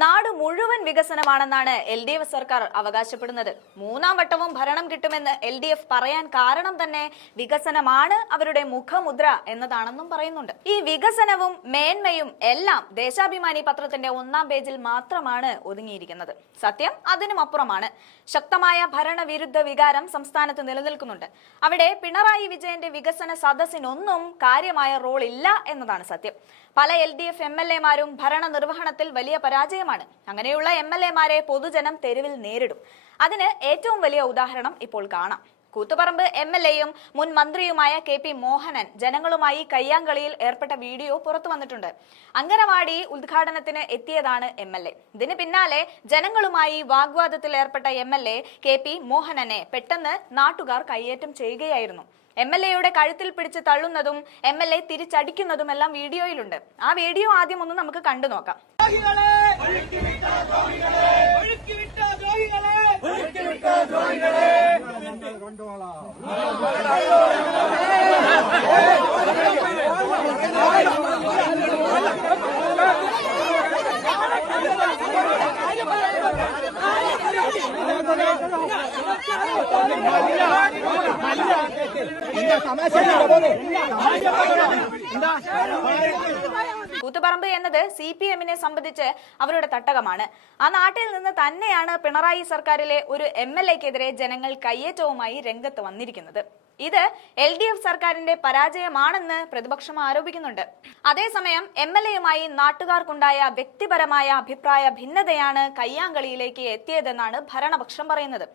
നാട് മുഴുവൻ വികസനമാണെന്നാണ് LDF സർക്കാർ അവകാശപ്പെടുന്നത്. മൂന്നാം വട്ടവും ഭരണം കിട്ടുമെന്ന് LDF പറയാൻ കാരണം തന്നെ വികസനമാണ് അവരുടെ മുഖമുദ്ര എന്നതാണെന്നും പറയുന്നുണ്ട്. ഈ വികസനവും മേന്മയും എല്ലാം ദേശാഭിമാനി പത്രത്തിന്റെ 1-ാം പേജിൽ മാത്രമാണ് ഒതുങ്ങിയിരിക്കുന്നത്. സത്യം അതിനുമപ്പുറമാണ്. ശക്തമായ ഭരണവിരുദ്ധ വികാരം സംസ്ഥാനത്ത് നിലനിൽക്കുന്നുണ്ട്. അവിടെ പിണറായി വിജയന്റെ വികസന സദസ്സിനൊന്നും കാര്യമായ റോൾ ഇല്ല എന്നതാണ് സത്യം. പല LDF MLA-മാരും ഭരണ നിർവഹണത്തിൽ വലിയ പരാജയമാണ്. അങ്ങനെയുള്ള MLA-മാരെ പൊതുജനം തെരുവിൽ നേരിടും. അതിന് ഏറ്റവും വലിയ ഉദാഹരണം ഇപ്പോൾ കാണാം. കൂത്തുപറമ്പ് MLA-യും മുൻ മന്ത്രിയുമായ KP മോഹനൻ ജനങ്ങളുമായി കയ്യാങ്കളിയിൽ ഏർപ്പെട്ട വീഡിയോ പുറത്തു വന്നിട്ടുണ്ട്. അങ്കനവാടി ഉദ്ഘാടനത്തിന് എത്തിയതാണ് MLA. ഇതിന് പിന്നാലെ ജനങ്ങളുമായി വാഗ്വാദത്തിൽ ഏർപ്പെട്ട MLA KP മോഹനനെ പെട്ടെന്ന് നാട്ടുകാർ കയ്യേറ്റം ചെയ്യുകയായിരുന്നു. MLA-യുടെ കഴുത്തിൽ പിടിച്ച് തള്ളുന്നതും MLA തിരിച്ചടിക്കുന്നതുമെല്ലാം വീഡിയോയിലുണ്ട്. ആ വീഡിയോ ആദ്യം ഒന്ന് നമുക്ക് കണ്ടു നോക്കാം. കൂത്തുപറമ്പ് എന്നത് CPM-നെ സംബന്ധിച്ച് അവരുടെ തട്ടകമാണ്. ആ നാട്ടിൽ നിന്ന് തന്നെയാണ് പിണറായി സർക്കാരിലെ ഒരു MLA-ക്കെതിരെ ജനങ്ങൾ കയ്യേറ്റവുമായി രംഗത്ത് വന്നിരിക്കുന്നത്. ഇത് LDF സർക്കാരിന്റെ പരാജയമാണെന്ന് പ്രതിപക്ഷം ആരോപിക്കുന്നുണ്ട്. അതേസമയം MLA-യുമായി നാട്ടുകാർക്കുണ്ടായ വ്യക്തിപരമായ അഭിപ്രായ ഭിന്നതയാണ് കയ്യാങ്കളിയിലേക്ക് എത്തിയതെന്നാണ് ഭരണപക്ഷം പറയുന്നത്.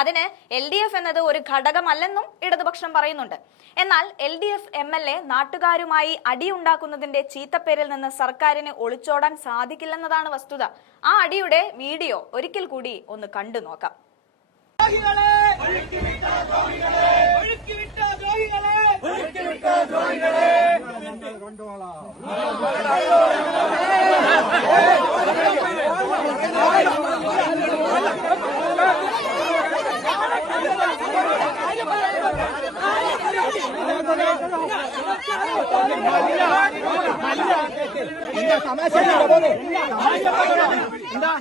അതിന് LDF എന്നത് ഒരു ഘടകമല്ലെന്നും ഇടതുപക്ഷം പറയുന്നുണ്ട്. എന്നാൽ LDF MLA നാട്ടുകാരുമായി അടിയുണ്ടാക്കുന്നതിന്റെ ചീത്തപ്പേരിൽ നിന്ന് സർക്കാരിന് ഒളിച്ചോടാൻ സാധിക്കില്ലെന്നതാണ് വസ്തുത. ആ അടിയുടെ വീഡിയോ ഒരിക്കൽ കൂടി ഒന്ന് കണ്ടു നോക്കാം. എന്താ